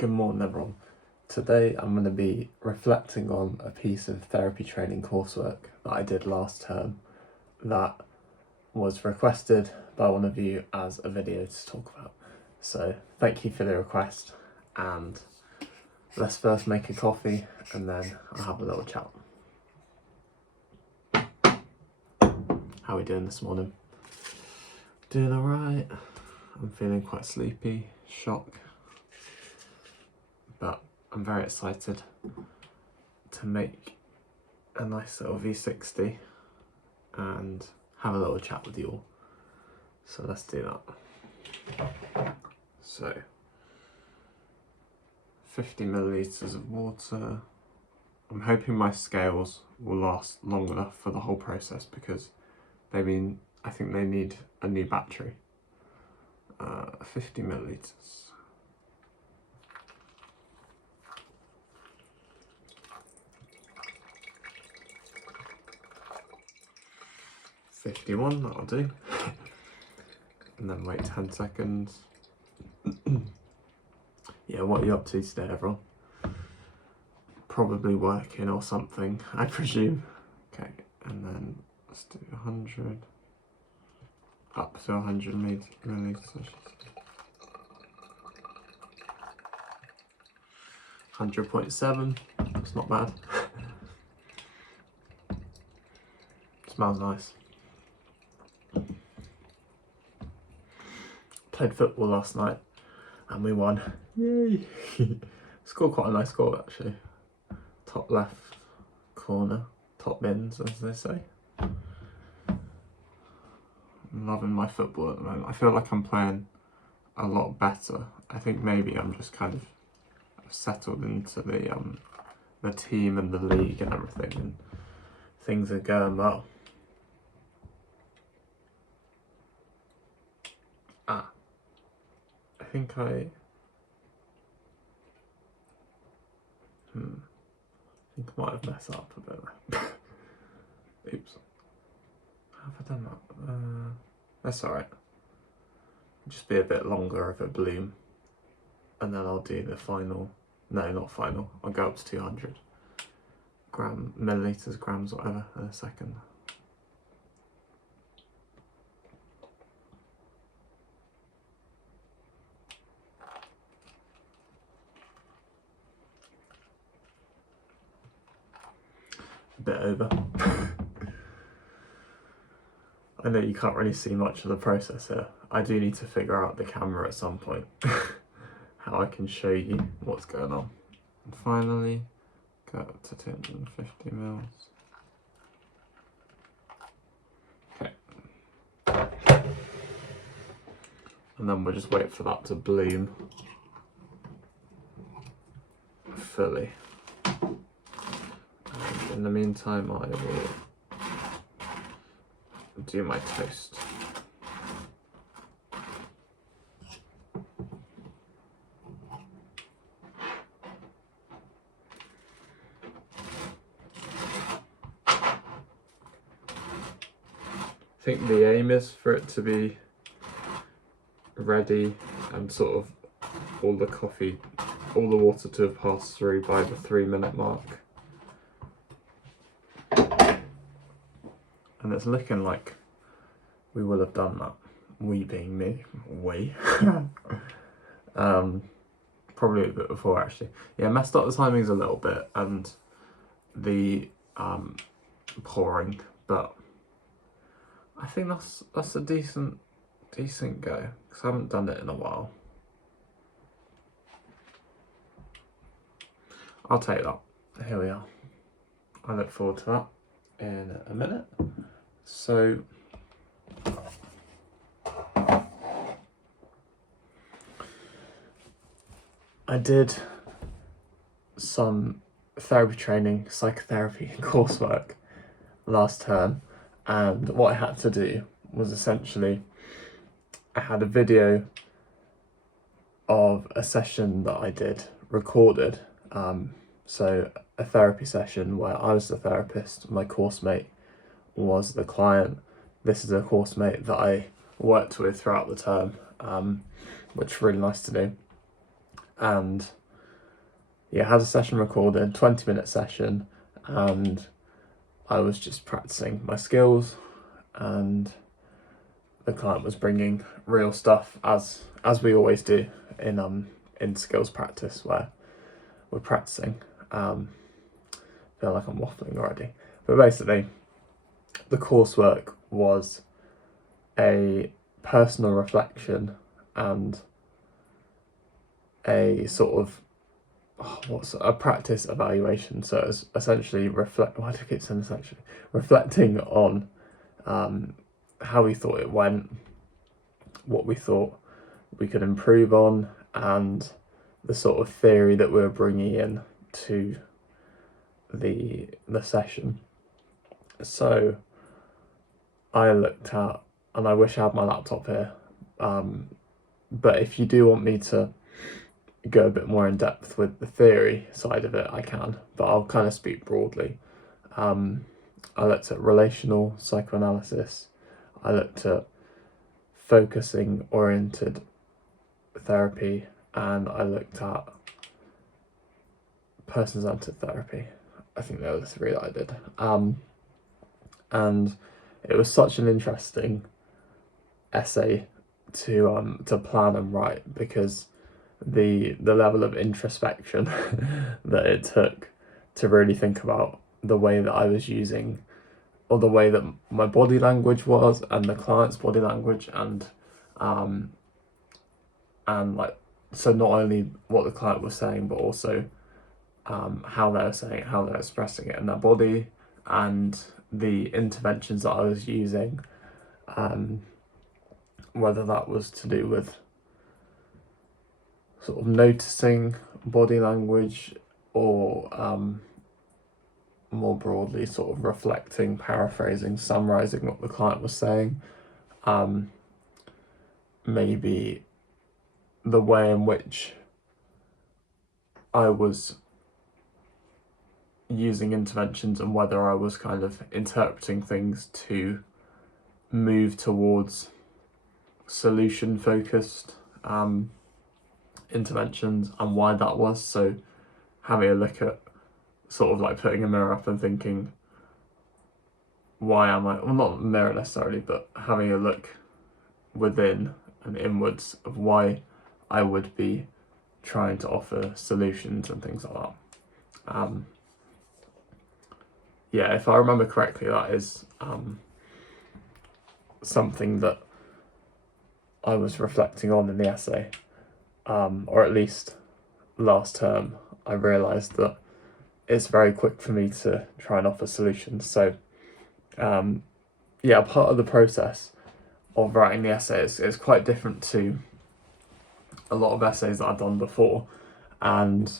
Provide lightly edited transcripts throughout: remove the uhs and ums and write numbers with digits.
Good morning everyone. Today I'm going to be reflecting on a piece of therapy training coursework that I did last term that was requested by one of you as a video to talk about. So thank you for the request, and let's first make a coffee and then I'll have a little chat. How are we doing this morning? Doing alright. I'm feeling quite sleepy, shock. But I'm very excited to make a nice little V60 and have a little chat with you all. So let's do that. So 50 millilitres of water. I'm hoping my scales will last long enough for the whole process because I think they need a new battery. 50 millilitres. 51, that'll do. And then wait 10 seconds. Yeah, what are you up to today, everyone? Probably working or something, I presume. Okay, and then let's do 100. Up to 100 millilitres. 100.7, it's not bad. Smells nice. Played football last night and we won. Yay! Scored quite a nice goal actually. Top left corner, top bins as they say. I'm loving my football at the moment. I feel like I'm playing a lot better. I think maybe I'm just kind of settled into the team and the league and everything, and things are going well. I think I might have messed up a bit there. Oops. How have I done that? That's alright. Just be a bit longer of a bloom. And then I'll do the final, no, not final, I'll go up to 200 millilitres, grams, whatever, in a second. A bit over. I know you can't really see much of the process here. I do need to figure out the camera at some point. How I can show you what's going on. And finally, go up to 250 mils. Okay. And then we'll just wait for that to bloom fully. And in the meantime, I will do my toast. I think the aim is for it to be ready and sort of all the water to have passed through by the 3-minute mark. And it's looking like we will have done that. We being me. We. Probably a bit before actually. Yeah, messed up the timings a little bit and the pouring, but I think that's a decent go, because I haven't done it in a while. I'll take that. Here we are. I look forward to that in a minute. So I did some therapy training, psychotherapy coursework last term, and what I had to do was essentially I had a video of a session that I did recorded, so a therapy session where I was the therapist, my course mate was the client. This is a course mate that I worked with throughout the term, which is really nice to do. And yeah, had a session recorded, 20-minute session, and I was just practicing my skills, and the client was bringing real stuff as we always do in skills practice, where we're practicing. Feel like I'm waffling already, but basically the coursework was a personal reflection and a sort of what's a practice evaluation. So it's essentially why do I keep saying essentially? Reflecting on how we thought it went, what we thought we could improve on, and the sort of theory that we were bringing in to the session. So I looked at, and I wish I had my laptop here, but if you do want me to go a bit more in depth with the theory side of it, I can, but I'll kind of speak broadly. I looked at relational psychoanalysis, I looked at focusing oriented therapy, and I looked at person-centered therapy. I think they were the three that I did. And it was such an interesting essay to plan and write, because the level of introspection that it took to really think about the way that I was using, or the way that my body language was, and the client's body language, and like, so not only what the client was saying, but also how they were saying it, how they're expressing it in their body, and the interventions that I was using, whether that was to do with sort of noticing body language, or more broadly sort of reflecting, paraphrasing, summarising what the client was saying. Maybe the way in which I was using interventions, and whether I was kind of interpreting things to move towards solution focused interventions, and why that was. So having a look at, sort of like putting a mirror up and thinking, why am I, well, not a mirror necessarily, but having a look within and inwards of why I would be trying to offer solutions and things like that. Yeah, if I remember correctly, that is something that I was reflecting on in the essay, or at least last term I realised that it's very quick for me to try and offer solutions. So yeah, part of the process of writing the essay is quite different to a lot of essays that I've done before, and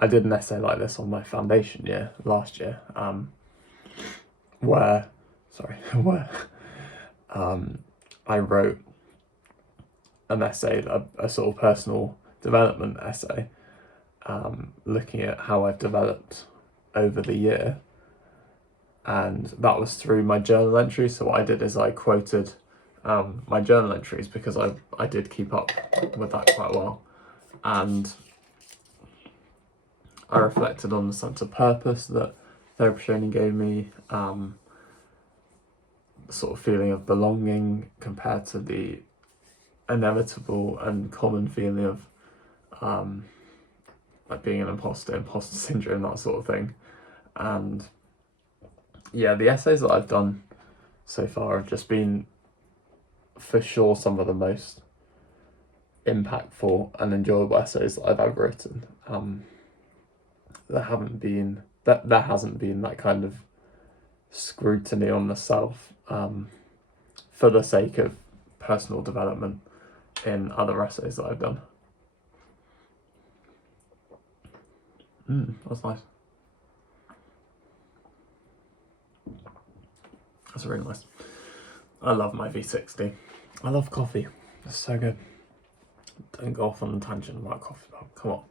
I did an essay like this on my foundation year last year, where I wrote an essay, a sort of personal development essay, looking at how I've developed over the year, and that was through my journal entries. So what I did is I quoted my journal entries, because I did keep up with that quite well, and I reflected on the sense of purpose that therapy training gave me, the sort of feeling of belonging compared to the inevitable and common feeling of like being an imposter syndrome, that sort of thing. And yeah, the essays that I've done so far have just been, for sure, some of the most impactful and enjoyable essays that I've ever written. There hasn't been that kind of scrutiny on the self for the sake of personal development in other essays that I've done. That's nice. That's really nice. I love my V60. I love coffee. It's so good. Don't go off on a tangent about coffee. Come on,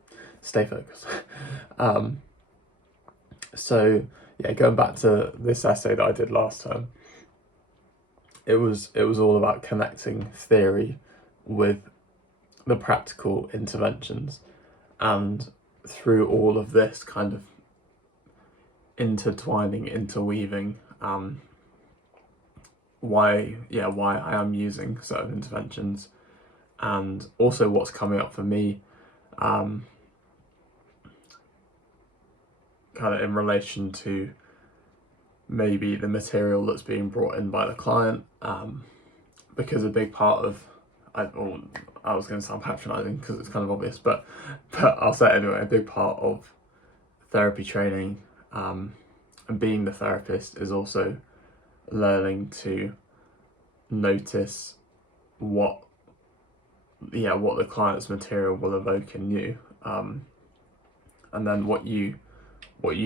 stay focused. So yeah, going back to this essay that I did last term, it was all about connecting theory with the practical interventions, and through all of this kind of interweaving, why I am using certain interventions, and also what's coming up for me, kind of in relation to maybe the material that's being brought in by the client, because a big part of, I was going to sound patronising because it's kind of obvious, but I'll say it anyway, a big part of therapy training, and being the therapist, is also learning to notice what the client's material will evoke in you, and then what you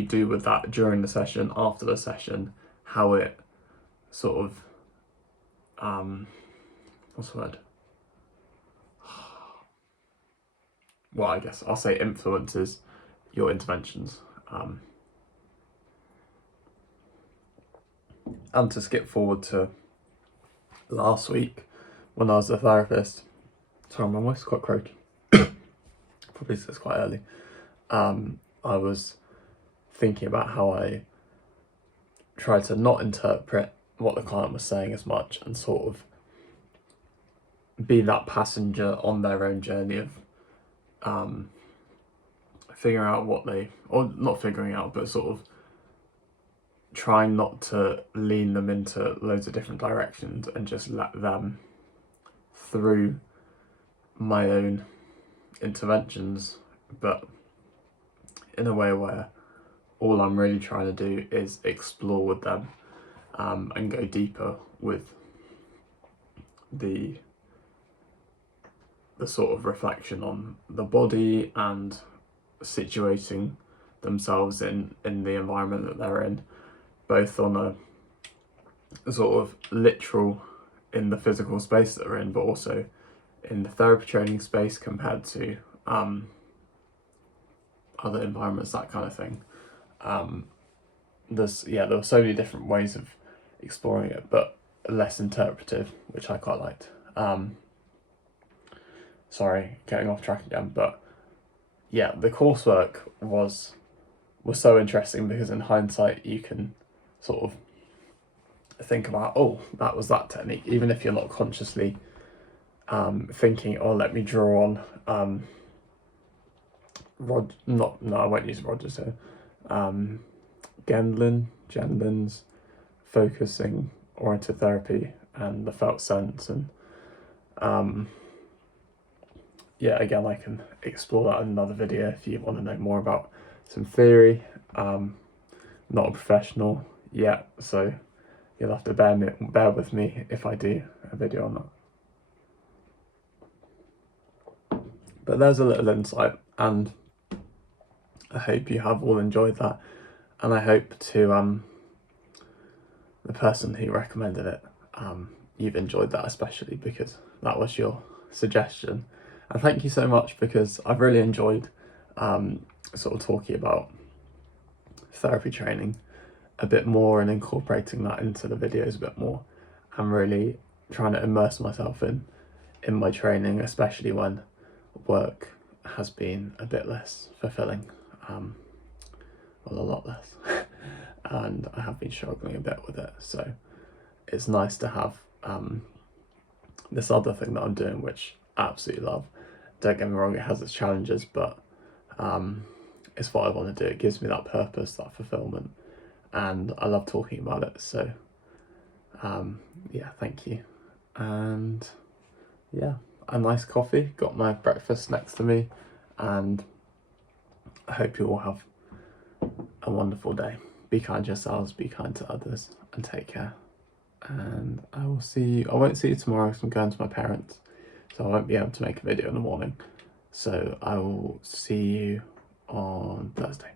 do with that during the session, after the session, how it sort of what's the word? Well, I guess I'll say influences your interventions. And to skip forward to last week when I was a therapist, sorry, my voice is quite croaky. Probably because it's quite early. I was thinking about how I tried to not interpret what the client was saying as much, and sort of be that passenger on their own journey of figuring out what they, or not figuring out, but sort of trying not to lean them into loads of different directions, and just let them, through my own interventions, but in a way where all I'm really trying to do is explore with them, and go deeper with the sort of reflection on the body, and situating themselves in the environment that they're in, both on a sort of literal, in the physical space that they're in, but also in the therapy training space compared to other environments, that kind of thing. There were so many different ways of exploring it, but less interpretive, which I quite liked. Sorry, getting off track again, but yeah, the coursework was so interesting, because in hindsight you can sort of think about, oh, that was that technique, even if you're not consciously thinking, oh, let me draw on I won't use Rogers here. Gendlin's focusing oriented therapy and the felt sense, and again, I can explore that in another video if you want to know more about some theory. Not a professional yet, so you'll have to bear with me if I do a video on that. But there's a little insight, and I hope you have all enjoyed that, and I hope to the person who recommended it, you've enjoyed that, especially because that was your suggestion. And thank you so much, because I've really enjoyed sort of talking about therapy training a bit more, and incorporating that into the videos a bit more, and really trying to immerse myself in my training, especially when work has been a bit less fulfilling, well, a lot less, and I have been struggling a bit with it. So it's nice to have this other thing that I'm doing, which I absolutely love. Don't get me wrong, it has its challenges, but it's what I want to do. It gives me that purpose, that fulfillment, and I love talking about it. So thank you. And a nice coffee, got my breakfast next to me, and I hope you all have a wonderful day. Be kind to yourselves, be kind to others, and take care. And I won't see you tomorrow because I'm going to my parents, so I won't be able to make a video in the morning. So I will see you on Thursday.